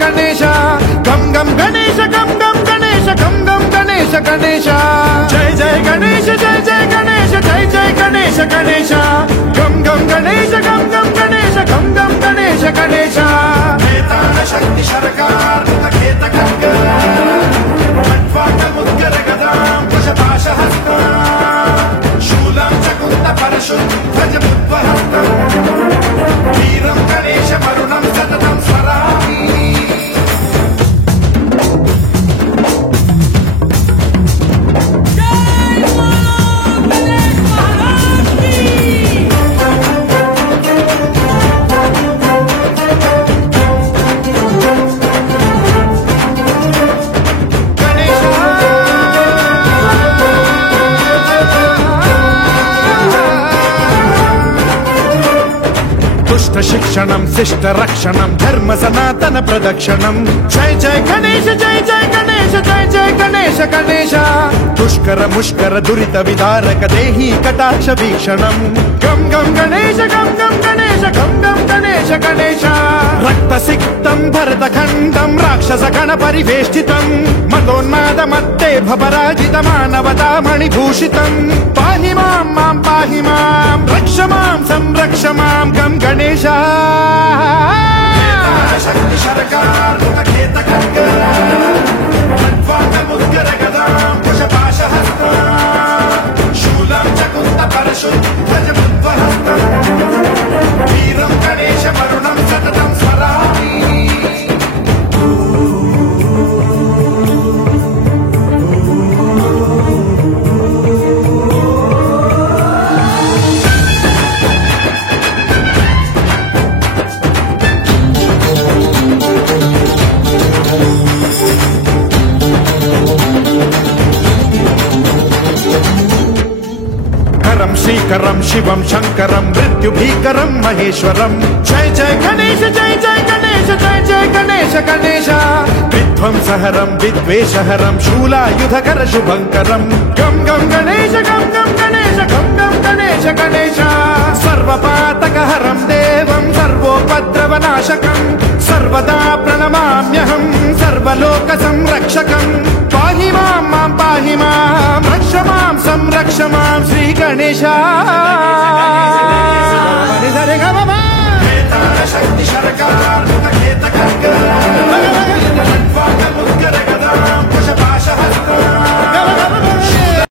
गणेश गम गम गणेश गम गम गणेश गम गम गणेश गणेश जय जय गणेश जय जय गणेश जय जय गणेश गणेश गम गम गणेश गम गम गणेश गम गम गणेश गणेश वेदान शक्ति शरकार खेत खड्ग खट्वाट मुद्गर गदां कुशपाशहस्ता शूलं च कुन्त परशुं ध्वज बुद्वहस्तं वीरं गणेश वरुणं सततं स्मरामि शिक्षणं शिष्ट रक्षणं धर्म सनातन प्रदक्षिणं जय जय गणेश जय जय गणेश जय जय गणेश गणेश दुष्कर मुष्कर दुरित विदारक देहि कटाक्ष वीक्षणं गम गम गणेश गम गम गणेश गम गम गणेश गणेश रक्त सिक्तं भरत खंडं राक्षस गण परिवेष्टितं मदोन्माद मत्ते भपराजित मानवता मणिभूषितं पाहि मां पाहि मां रक्ष मां संरक्ष मां गम गणेश शक्ति शरकार खेत खड्ग खट्वाट मुद्गर गदां कुशपाशहस्ता शूलं च कुन्त परशुं ध्वज बुद्वहस्तं वीरं गणेश वरुणं सततं स्मरामि श्रीकरं शिवं शंकरं मृत्युभीकरं महेश्वरं जय जय गणेश जय जय गणेश जय जय गणेश गणेश विध्वंसहरं विद्वेषहरं शूलायुधकर शुभंकरं गम गम गणेश गम गम गणेश गम गम गणेश गणेश सर्वपातकहरं देवं सर्वोपद्रवनाशकं सर्वदा प्रणमाम्यहं सर्वलोकसंरक्षकं पाहि मां पाहि मां रक्ष मां संरक्ष मां श्री गणेश